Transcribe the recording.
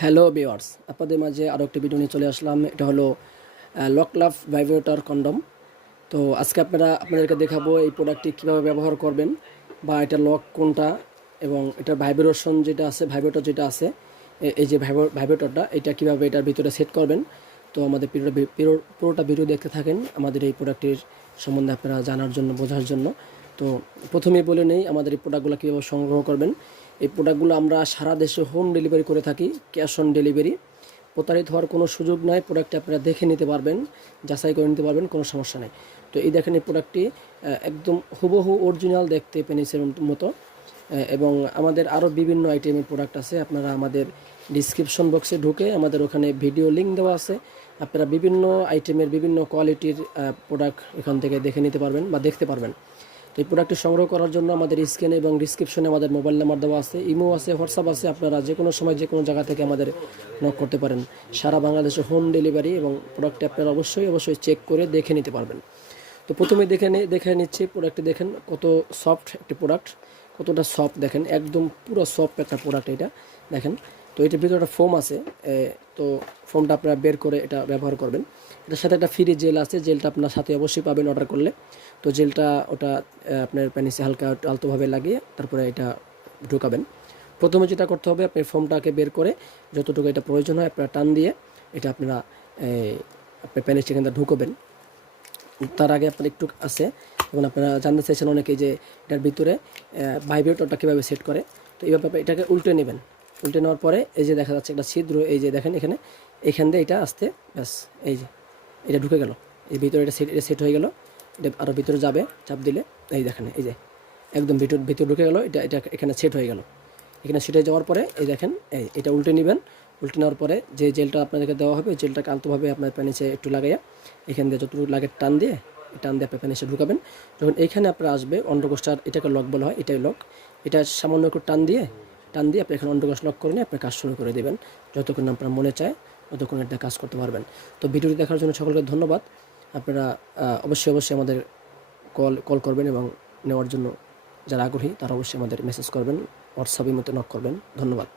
Hello বিওয়ার্স আপনাদের মাঝে আরও একটি ভিডিও নিয়ে চলে আসলাম। এটা হলো লকলাভ ভাইব্রেটর কন্ডম তো আজকে আপনারা, আপনাদেরকে দেখাবো এই প্রোডাক্টটি কীভাবে ব্যবহার করবেন, বা এটা লক কোনটা, এবং এটার ভাইব্রেশন যেটা আছে ভাইব্রেটর যেটা আছে এই যে ভাইব্রেটরটা এটা কীভাবে এটার ভিতরে সেট করবেন। তো আমাদের পুরোটা ভিডিও দেখতে থাকেন আমাদের এই প্রোডাক্টটির সম্বন্ধে আপনারা জানার জন্য, বোঝার জন্য। তো প্রথমেই বলে নেই, আমাদের এই প্রোডাক্টগুলো কীভাবে সংগ্রহ করবেন। এই প্রোডাক্টগুলো আমরা সারা দেশে হোম ডেলিভারি করে থাকি ক্যাশ অন ডেলিভারি প্রতারিত হওয়ার কোনো সুযোগ নাই প্রোডাক্টটি আপনারা দেখে নিতে পারবেন, যাচাই করে নিতে পারবেন, কোনো সমস্যা নেই। তো এই দেখেন এই প্রোডাক্টটি একদম হুবহু অরিজিনাল দেখতে পেনিসের মতো। এবং আমাদের আরও বিভিন্ন আইটেমের প্রোডাক্ট আছে, আপনারা আমাদের ডিসক্রিপশন বক্সে ঢুকে আমাদের ওখানে ভিডিও লিঙ্ক দেওয়া আছে। আপনারা বিভিন্ন আইটেমের বিভিন্ন কোয়ালিটির প্রোডাক্ট এখান থেকে দেখে নিতে পারবেন বা দেখতে পারবেন। তো এই প্রোডাক্টটি সংগ্রহ করার জন্য আমাদের স্ক্রিনে এবং ডিসক্রিপশনে আমাদের মোবাইল নাম্বার দেওয়া আছে ইমো আছে হোয়াটসঅ্যাপ আছে, আপনারা যে কোনো সময় যে কোনো জায়গা থেকে আমাদের নক করতে পারেন। সারা বাংলাদেশে হোম ডেলিভারি এবং প্রোডাক্টটি আপনারা অবশ্যই অবশ্যই চেক করে দেখে নিতে পারবেন। তো প্রথমে দেখে দেখে নিচ্ছি প্রোডাক্টটি দেখেন, কত সফট একটি প্রোডাক্ট কতটা সফট দেখেন, একদম পুরো সফট একটা প্রোডাক্ট এটা। দেখেন তো এটার ভিতরে একটা ফোম আছে তো ফোমটা আপনারা বের করে এটা ব্যবহার করবেন। এটার সাথে একটা ফ্রি জেল আছে জেলটা আপনার সাথে অবশ্যই পাবেন অর্ডার করলে। তো জেলটা ওটা আপনার প্যানিসে হালকা আলতোভাবে লাগিয়ে তারপরে এটা ঢোকাবেন। প্রথমে যেটা করতে হবে, আপনি ফোমটাকে বের করে যতটুকু এটা প্রয়োজন হয়, আপনারা টান দিয়ে এটা আপনারা আপনার প্যানিসটা এখানে ঢুকবেন। তার আগে আপনার একটু আছে, এবং আপনারা জানতে চাইছেন অনেকেই যে এটার ভিতরে ভাইব্রেটরটা কীভাবে সেট করে, তো এইভাবে আপনি এটাকে উল্টে নেবেন। উল্টে নেওয়ার পরে এই যে দেখা যাচ্ছে একটা ছিদ্র, এই যে দেখেন এখানে, এখান দিয়ে এটা আসতে, ব্যাস, এই যে, এটা ঢুকে গেল। এই ভিতরে এটা সেট এটা সেট হয়ে গেল। এটা আরও ভিতরে যাবে, চাপ দিলে, এই দেখেন, এই যে, একদম ভিতর, ভিতরে ঢুকে গেল, এটা এটা এখানে সেট হয়ে গেল। এখানে সেটে যাওয়ার পরে, এই দেখেন, এই, এটা উল্টে নেবেন। উল্টে নেওয়ার পরে যে জেলটা আপনাদেরকে দেওয়া হবে জেলটাকে আলতোভাবে আপনার প্যানিসে একটু লাগাইয়া, এখান দিয়ে যতটুকু লাগে টান দিয়ে টান দিয়ে আপনার প্যানিসে ঢুকাবেন। যখন এইখানে আপনার আসবে অন্ডকোষটার এটাকে লক বলা হয়, এটাই লক এটা সামান্য একটু টান দিয়ে টান দিয়ে আপনি এখানে অন্ডকোষ লক করে নিয়ে আপনি কাজ শুরু করে দেবেন। যতক্ষণ আপনার মনে চায়, ততক্ষণ এটা কাজ করতে পারবেন। তো ভিডিওটি দেখার জন্য সকলকে ধন্যবাদ। আপনারা অবশ্যই অবশ্যই আমাদের কল কল করবেন এবং নেওয়ার জন্য যারা আগ্রহী, তারা অবশ্যই আমাদের মেসেজ করবেন হোয়াটসঅ্যাপের মতো নক করবেন। ধন্যবাদ।